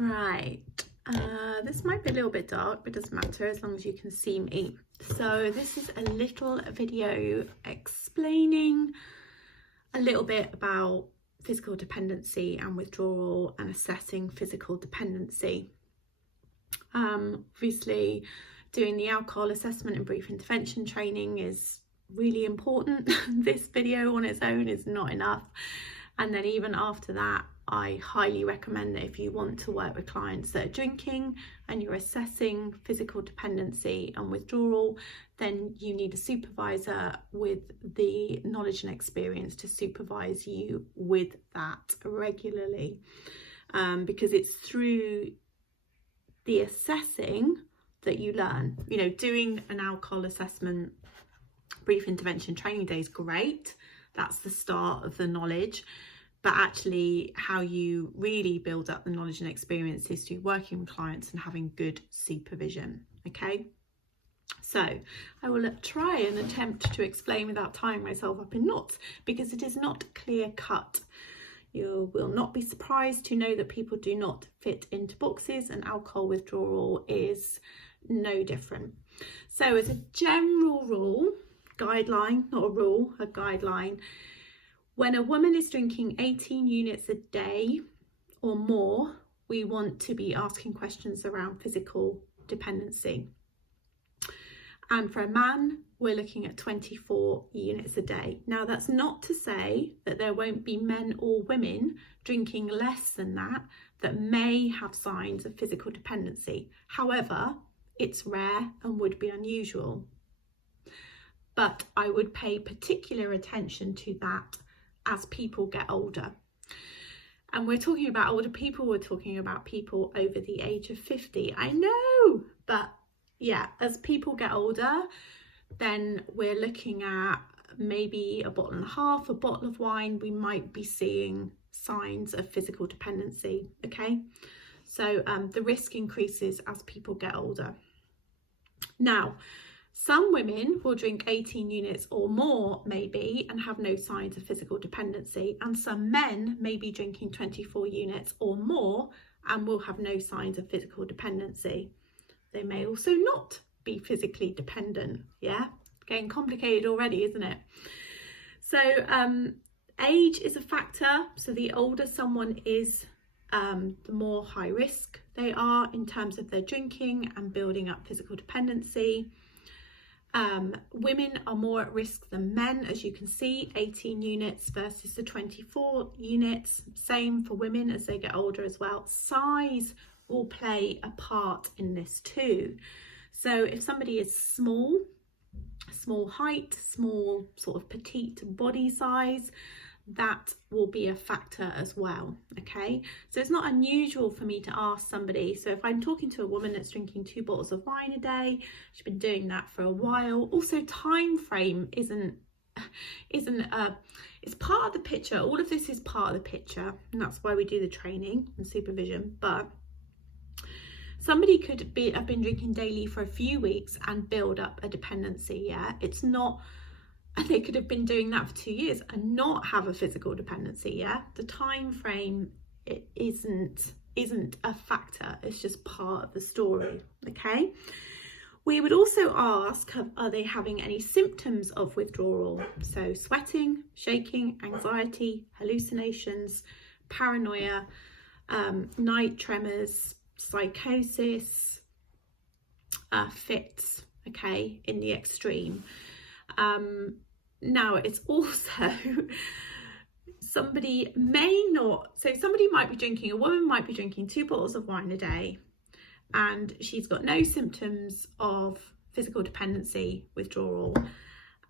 Right, this might be a little bit dark, but it doesn't matter as long as you can see me. So this is a little video explaining a little bit about physical dependency and withdrawal and assessing physical dependency. Obviously doing the alcohol assessment and brief intervention training is really important. This video on its own is not enough, and then even after that I highly recommend that if you want to work with clients that are drinking and you're assessing physical dependency and withdrawal, then you need a supervisor with the knowledge and experience to supervise you with that regularly, because it's through the assessing that you learn. You know, doing an alcohol assessment brief intervention training day is great. That's the start of the knowledge. But actually how you really build up the knowledge and experience is through working with clients and having good supervision. Okay, so I will try and attempt to explain without tying myself up in knots, because it is not clear cut. You will not be surprised to know that people do not fit into boxes, and alcohol withdrawal is no different. So as a general rule, guideline, not a rule, a guideline, when a woman is drinking 18 units a day or more, we want to be asking questions around physical dependency. And for a man, we're looking at 24 units a day. Now, that's not to say that there won't be men or women drinking less than that may have signs of physical dependency. However, it's rare and would be unusual. But I would pay particular attention to that as people get older. And we're talking about older people, we're talking about people over the age of 50. I know, but yeah, as people get older, then we're looking at maybe a bottle and a half, a bottle of wine, we might be seeing signs of physical dependency, okay? So the risk increases as people get older. Now, some women will drink 18 units or more maybe and have no signs of physical dependency, and some men may be drinking 24 units or more and will have no signs of physical dependency. They may also not be physically dependent. Yeah, getting complicated already, isn't it? So age is a factor. So the older someone is, the more high risk they are in terms of their drinking and building up physical dependency. Women are more at risk than men, as you can see, 18 units versus the 24 units. Same for women as they get older as well. Size will play a part in this too. So if somebody is small height, small sort of petite body size, that will be a factor as well. Okay, so it's not unusual for me to ask somebody, so if I'm talking to a woman that's drinking 2 bottles of wine a day, she's been doing that for a while. Also, time frame isn't it's part of the picture. All of this is part of the picture, and that's why we do the training and supervision. But somebody could have been drinking daily for a few weeks and build up a dependency. Yeah, it's not. And they could have been doing that for 2 years and not have a physical dependency. Yeah, the time frame, it isn't a factor. It's just part of the story. Okay, we would also ask, are they having any symptoms of withdrawal? So sweating, shaking, anxiety, hallucinations, paranoia, night tremors, psychosis, fits. Okay, in the extreme. Now, it's also somebody might be drinking, a woman might be drinking 2 bottles of wine a day and she's got no symptoms of physical dependency, withdrawal,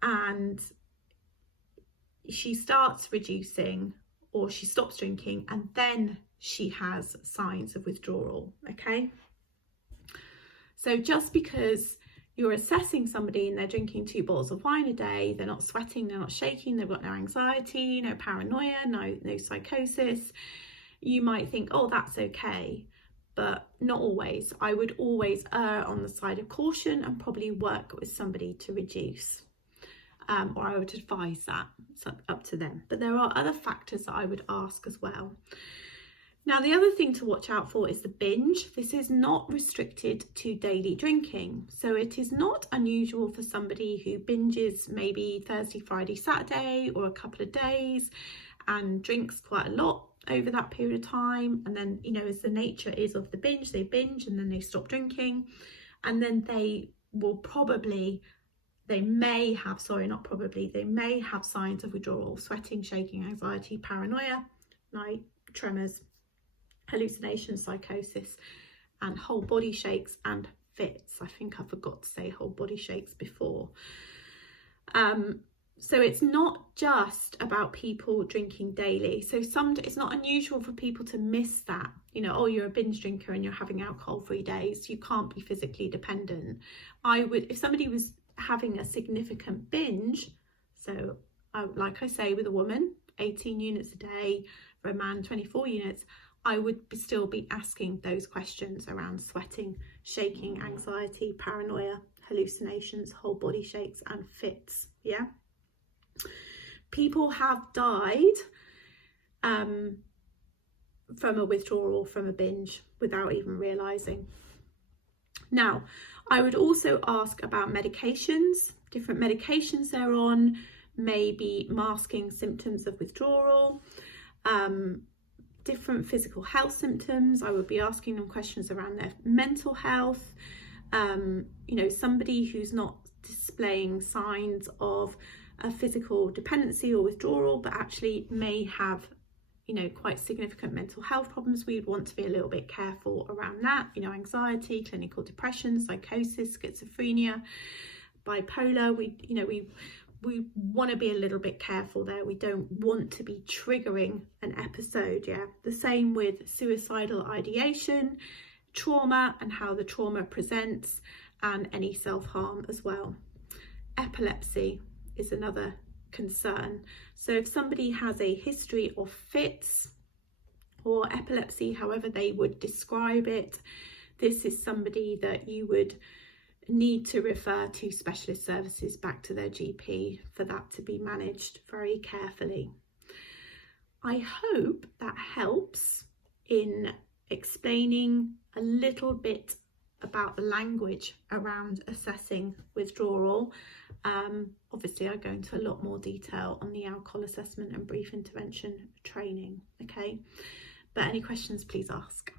and she starts reducing or she stops drinking and then she has signs of withdrawal. Okay, so just because you're assessing somebody and they're drinking 2 bottles of wine a day, they're not sweating, they're not shaking, they've got no anxiety, no paranoia, no psychosis, you might think, oh, that's okay, but not always. I would always err on the side of caution and probably work with somebody to reduce, or I would advise that. It's up to them. But there are other factors that I would ask as well. Now, the other thing to watch out for is the binge. This is not restricted to daily drinking. So it is not unusual for somebody who binges maybe Thursday, Friday, Saturday, or a couple of days and drinks quite a lot over that period of time. And then, you know, as the nature is of the binge, they binge and then they stop drinking. And then they may have signs of withdrawal, sweating, shaking, anxiety, paranoia, night tremors, hallucinations, psychosis, and whole body shakes and fits. I think I forgot to say whole body shakes before. So it's not just about people drinking daily. So it's not unusual for people to miss that. You know, oh, you're a binge drinker and you're having alcohol 3 days. You can't be physically dependent. If somebody was having a significant binge, so like I say, with a woman, 18 units a day, for a man, 24 units, I would still be asking those questions around sweating, shaking, anxiety, paranoia, hallucinations, whole body shakes, and fits. Yeah. People have died from a withdrawal, from a binge, without even realizing. Now, I would also ask about medications, different medications they're on, maybe masking symptoms of withdrawal, different physical health symptoms. I would be asking them questions around their mental health. You know, somebody who's not displaying signs of a physical dependency or withdrawal, but actually may have, you know, quite significant mental health problems. We would want to be a little bit careful around that. You know, anxiety, clinical depression, psychosis, schizophrenia, bipolar. We want to be a little bit careful there. We don't want to be triggering an episode. Yeah. The same with suicidal ideation, trauma and how the trauma presents, and any self-harm as well. Epilepsy is another concern. So if somebody has a history of fits or epilepsy, however they would describe it, this is somebody that you would need to refer to specialist services, back to their GP, for that to be managed very carefully. I hope that helps in explaining a little bit about the language around assessing withdrawal. Obviously I go into a lot more detail on the alcohol assessment and brief intervention training, okay? But any questions, please ask.